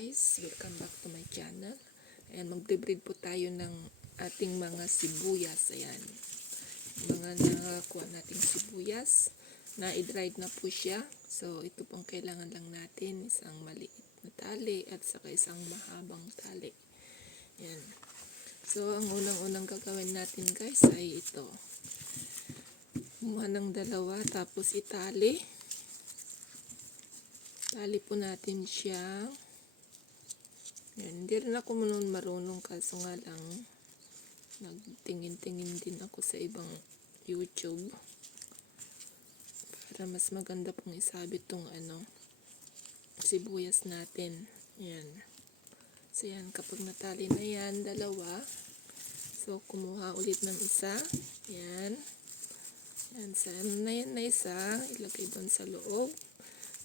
guys, welcome back to my channel. Ayan, magbe-breed po tayo ng ating mga sibuyas. Ayan, mga nakakuha nating sibuyas na i-dried na po siya. So ito pong kailangan lang natin, isang maliit na tali at saka isang mahabang tali. Ayan. So ang unang-unang gagawin natin guys ay ito. Kumuha ng dalawa tapos itali. Tali po natin siya. Yan. Hindi rin ako marunong kaso nga lang nagtingin-tingin din ako sa ibang YouTube para mas maganda pong isabit tong sibuyas natin. Yan. So yan, kapag natali na yan, dalawa. So kumuha ulit ng isa. Yan. Yan. Sa na yan na isa, ilagay doon sa loob.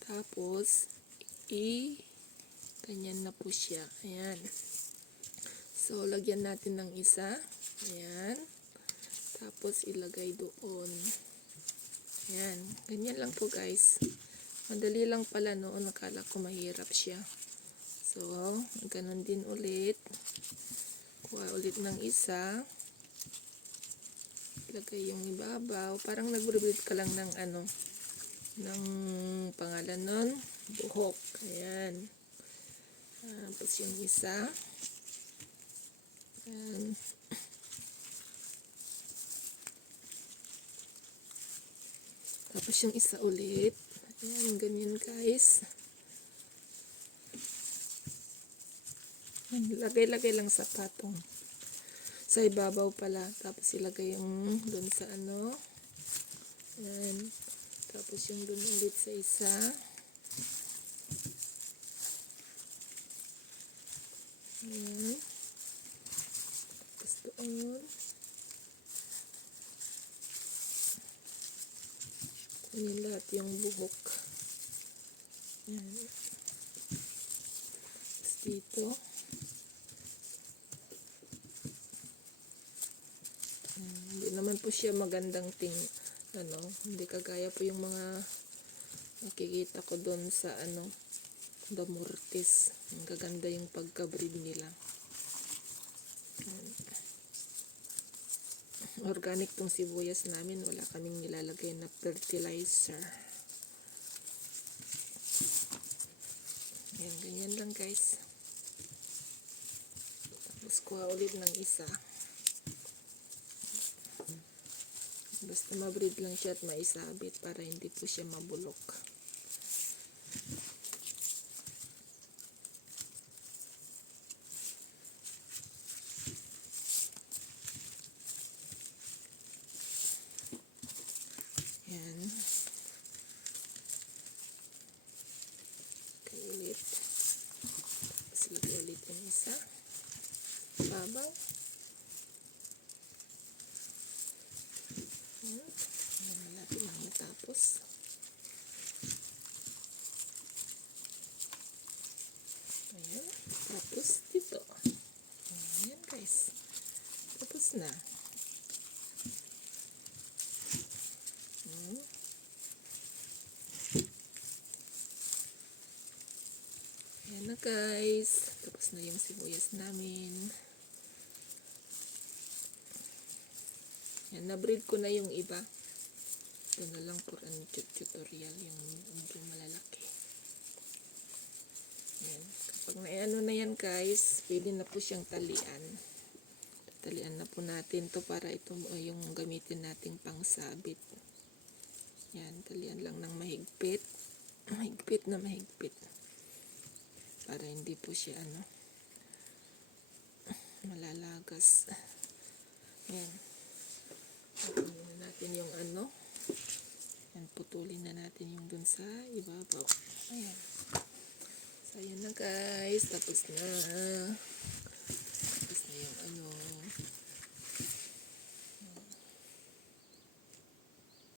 Tapos, ganyan na po siya. Ayan. So, lagyan natin ng isa. Ayan. Tapos, ilagay doon. Ayan. Ganyan lang po guys. Madali lang pala noon. Nakala ko mahirap siya. So, ganun din ulit. Kuha ulit ng isa. Ilagay yung ibabaw. Parang nag-breed ka lang ng ng pangalan nun, buhok. Ayan. Tapos yung isa. Ayan. Tapos yung isa ulit. Ayan, ganyan guys. Lagay-lagay lang sa patong. Sa ibabaw pala. Tapos ilagay yung dun sa Ayan. Tapos yung dun ulit sa isa. Ayan. Tapos doon. Kunin lahat yung buhok. Ayan. Tapos dito. Ayan. Hindi naman po siya magandang hindi kagaya po yung mga nakikita ko doon sa Damortis. Ang gaganda yung pagka-breed nila. Organic tong sibuyas namin, wala kaming nilalagay na fertilizer. Ayan, ganyan lang guys. Tapos kuha ulit ng isa. Basta ma-breed lang siya at maisabit para hindi po siya mabulok. Yan. Okay, ulit. Tapos lagay ulit yung isa. Babaw. Malapit lang matapos. Ayan. Tapos dito. Ayan guys. Tapos na. Ayan na guys. Tapos na yung sibuyas namin. Ayan, na-breed ko na yung iba. Ito na lang for tutorial yung medyo malalaki. Ayan. Kapag na yan guys, pwede na po siyang talian. Talian na po natin to para ito yung gamitin nating pangsabit. Yan, talian lang ng mahigpit. Mahigpit na mahigpit. Para hindi po siya malalagas. Yan. Putulin na natin yung yan, putulin na natin yung dun sa ibabaw. Ayan. So, ayan na guys. Tapos na.